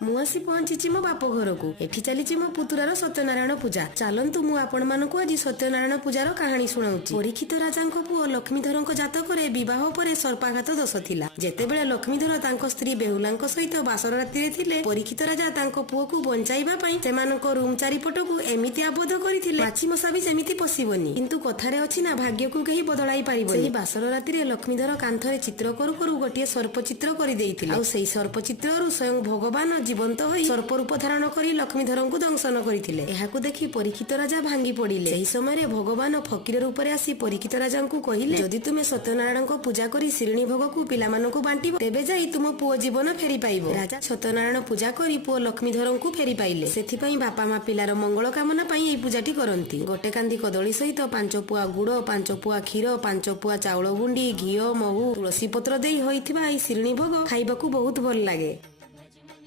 ମୁଁ ଆସି ପହଞ୍ଚିଛି ମୋ ବାପ ଘରକୁ। ଏଠି ଚାଲିଛି ମୋ ପୁତୁରାର ସତ୍ୟନାରାୟଣ ପୂଜା। ଚାଲନ୍ତୁ ମୁଁ ଆପଣମାନଙ୍କୁ ଆଜି ସତ୍ୟନାରାୟଣ ପୂଜାର କାହାଣୀ ଶୁଣାଉଛି। ପରୀକ୍ଷିତ ରାଜାଙ୍କ ପୁଅ ଲକ୍ଷ୍ମୀଧରଙ୍କ ଜାତକରେ ବିବାହ ପରେ ସର୍ପାଘାତ ଦୋଷ ଥିଲା। ଯେତେବେଳେ ଲକ୍ଷ୍ମୀଧର ତାଙ୍କ ସ୍ତ୍ରୀ ବେହୁଲାଙ୍କ ସହିତ ବାସର ରାତିରେ ଥିଲେ, ପରୀକ୍ଷିତ ରାଜା ତାଙ୍କ ପୁଅକୁ ବଞ୍ଚାଇବା ପାଇଁ ସେମାନଙ୍କ ରୁମ୍ ଚାରିପଟକୁ ଏମିତି ଆବଦ୍ଧ କରିଥିଲେ ମାଛି ମଶା ବି ସେମିତି ପଶିବନି। କିନ୍ତୁ କଥାରେ ଅଛି ନା, ଭାଗ୍ୟକୁ କେହି ବଦଳାଇ ପାରିବନି। ସେହି ବାସର ରାତିରେ ଲକ୍ଷ୍ମୀଧର କାନ୍ଥରେ ଚିତ୍ର କରୁ କରୁ ଗୋଟିଏ ସର୍ପ ଚିତ୍ର କରିଦେଇଥିଲେ। ଆଉ ସେଇ ସର୍ପ ଚିତ୍ରରୁ ସ୍ୱୟଂ ଭଗବାନ ଜୀବନ୍ତ ହୋଇ ସର୍ପ ରୂପ ଧାରଣ କରି ଲକ୍ଷ୍ମୀଧରଙ୍କୁ ଦଂଶନ କରିଥିଲେ। ଏହାକୁ ଦେଖି ପରୀକ୍ଷିତ ରାଜା ଭାଙ୍ଗି ପଡିଲେ। ସେହି ସମୟରେ ଭଗବାନ ଫକୀର ରୂପରେ ଆସି ପରୀକ୍ଷିତ ରାଜାଙ୍କୁ କହିଲେ, ଯଦି ତୁମେ ସତ୍ୟନାରାୟଣଙ୍କ ପୂଜା କରି ଶିରିଣୀ ଭୋଗକୁ ପିଲାମାନଙ୍କୁ ବାଣ୍ଟିବ, ତେବେ ଯାଇ ତୁମ ପୁଅ ଜୀବନ ଫେରି ପାଇବ। ରାଜା ସତ୍ୟନାରାୟଣ ପୂଜା କରି ପୁଅ ଲକ୍ଷ୍ମୀଧରଙ୍କୁ ଫେରି ପାଇଲେ। ସେଥିପାଇଁ ବାପା ମା ପିଲାର ମଙ୍ଗଳ କାମନା ପାଇଁ ଏହି ପୂଜାଟି କରନ୍ତି। ଗୋଟେ କାନ୍ଦି କଦଳୀ ସହିତ 5 ପୁଆ ଗୁଡ଼, 5 ପୁଆ କ୍ଷୀର, 5 ପୁଆ ଚାଉଳ ଗୁଣ୍ଡି, ଘିଅ, ମହୁ, ତୁଳସୀ ପତ୍ର ଦେଇ ହୋଇଥିବା ଏହି ଶିରିଣୀ ଭୋଗ ଖାଇବାକୁ ବହୁତ ଭଲ ଲାଗେ।